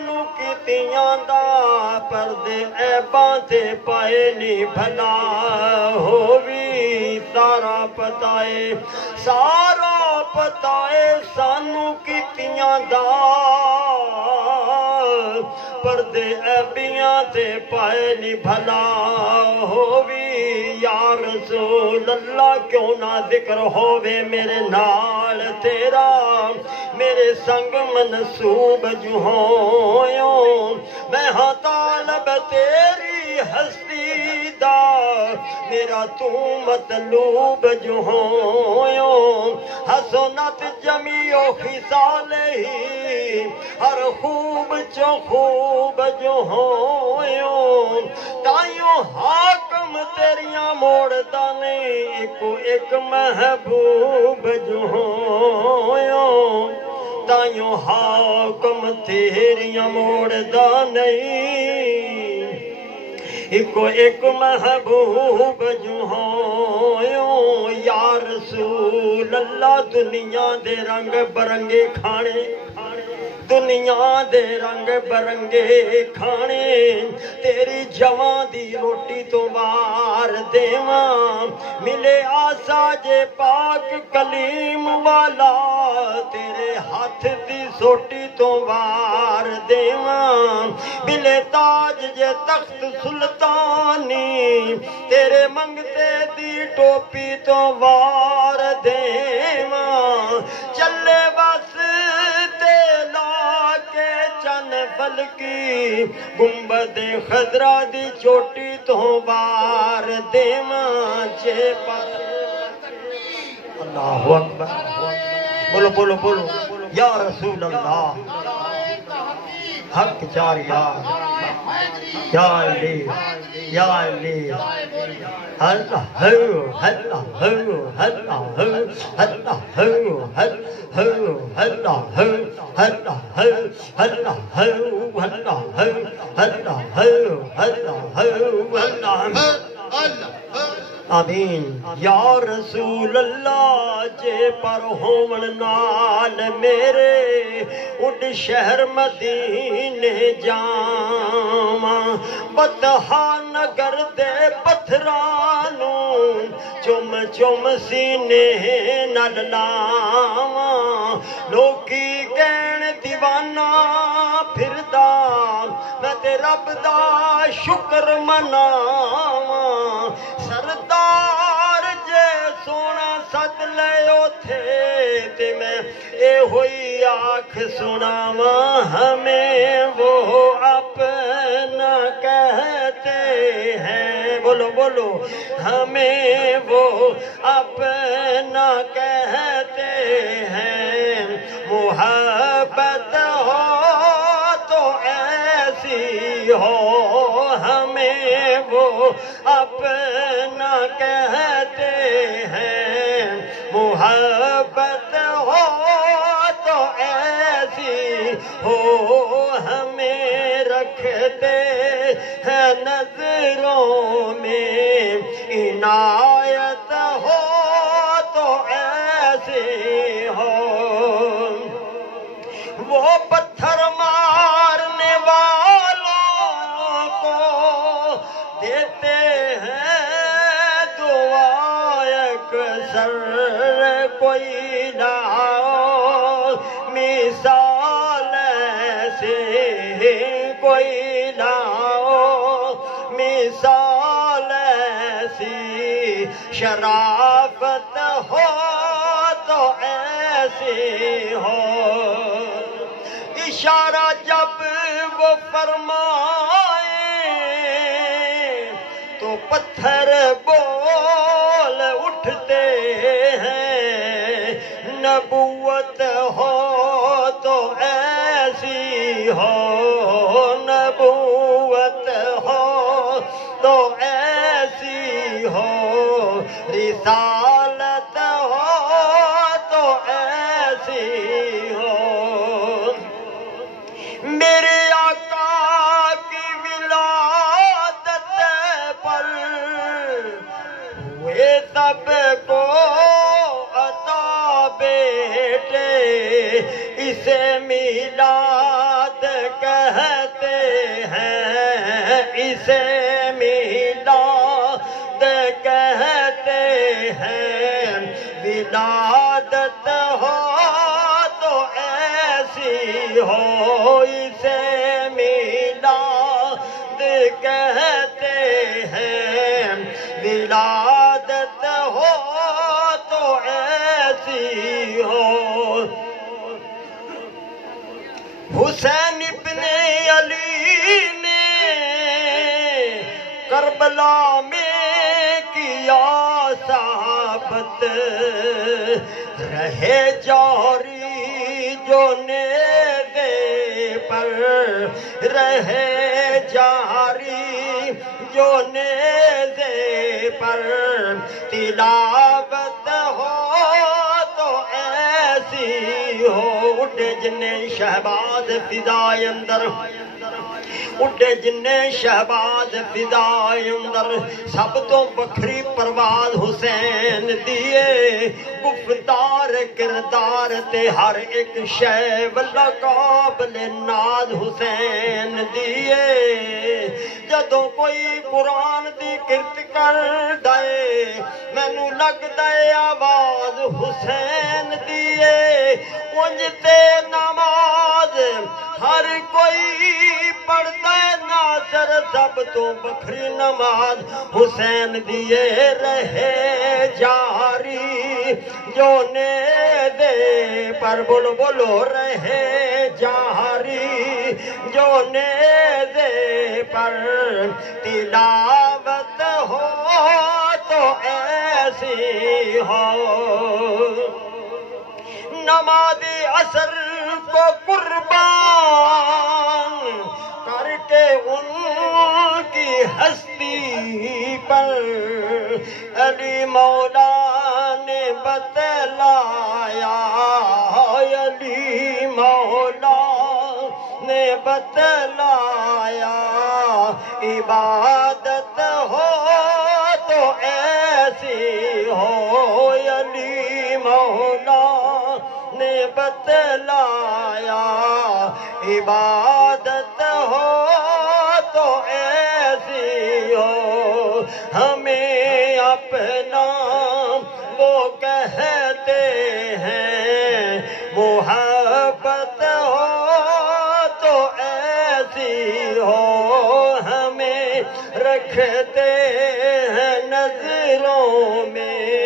سانو کیتیاں دا پردے عیباں تے پائے نی بھلا ہووی سارا پتہ ہے سانو کیتیاں دا پردے عیبیاں تے پائے نی بھلا ہووی یا رسول اللہ کیوں نہ ذکر ہووے میرے نال تیرا میرے سنگ منسوب جو ہویوں میں ہاں طالب تیری ہستی دا میرا تو مطلوب جو ہویوں حسنت جمیع خصالہی ہر خوب چو خوب جو ہویوں تائیوں حاکم تیریاں موڑ دانے کو ایک محبوب جو ہویوں تائیوں حاکم تیریاں موڑ دانے کو ایک محبوب جو ہویوں یا رسول اللہ دنیا دے رنگ برنگے کھانے دنیا دے رنگ برنگے کھانے تیری جوان دی روٹی تو وار دیواں ملے آسا جے پاک کلیم والا تیرے ہاتھ دی سوٹی تو وار دیواں ملے تاج جے تخت سلطانی تیرے منگتے دی ٹوپی تو وار دیواں چلے بس چن فلکی گنبد خضرا دی چوٹی تو بار دیواں جے پاس اللہ اکبر بولو بولو بولو یا رسول اللہ حق جاریا یا علی یا علی اللہ ہو اللہ ہو اللہ ہو اللہ ہو اللہ ہو اللہ ہو اللہ ہو اللہ ہو اللہ ہو اللہ ہو اللہ ہو آمین یا رسول اللہ جے پر ہومن نال میرے اڈ شہر مدینے جاواں بطحا نگر دے پتھرانوں چم چم سینے نال لاواں لوکی کہن دیوانہ پھردا میں تے رب دا شکر مناواں سردار جے سونا سد لے اوتھے تے میں اے ہوئی آنکھ سناواں ہمیں وہ اپنا کہتے ہیں بولو بولو ہمیں وہ اپنا کہتے ہیں محبت ہو تو ایسی ہو ہمیں وہ اپنا کہتے ہیں محبت ہو تو ایسی ہو ہمیں رکھتے ہیں نظروں میں عنایت ہو تو ایسی ہو وہ پتھر مارنے والوں کو دیتے ہیں دعا اکثر کوئی نہ مثال ایسی کوئی نہ مثال ایسی شرافت ہو تو ایسی ہو اشارہ جب وہ فرمائے تو پتھر بول اٹھتے ہیں نبوت ہو تو ایسی ہو نبوت ہو تو ایسی ہو رسالت ہو تو ایسی ہو میرے آقا کی ولادت پر ہوئے سب کو عطا بیٹے اسے میلاد میلاد کہتے ہیں، اسے میلاد کہتے ہیں، ولادت ہو تو ایسی ہو، اسے میلاد کہتے ہیں، ولادت ہو تو ایسی ہو۔ حسین ابن علی نے کربلا میں کیا ثابت، رہے جاری جو نیزے پر، رہے جاری جو نیزے پر، تلاوت ہو تو ایسی ہو۔ اٹھے جنے شہباز فضائے اندر، اٹھے جنے شہباز فضائے اندر، سب تو بکھری پرواز حسین دیے، گفتار کردار تے ہر ایک شے والا قابل ناز حسین دیے۔ جدوں کوئی قرآن دی کرت کر دے، مینوں لگ دے آواز حسین دیے، انج تے نماز ہر کوئی پڑھ دے، ناصر سب تو بکھری نماز حسین دیے، رہے جاری جو نیزے پر، بولو بولو، رہے جاری جو نیزے پر، تلاوت ہو تو ایسی ہو۔ نماز عصر کو قربان کر کے ان کی ہستی پر، علی مولا نے بتلایا، علی مولا نے بتلایا، عبادت ہو تو ایسی ہو، علی مولا نے بتلایا، عبادت ہو تو ایسی ہو۔ ہمیں اپنا وہ کہتے ہیں، محبت ہو تو ایسی ہو، ہمیں رکھتے ہیں نظروں میں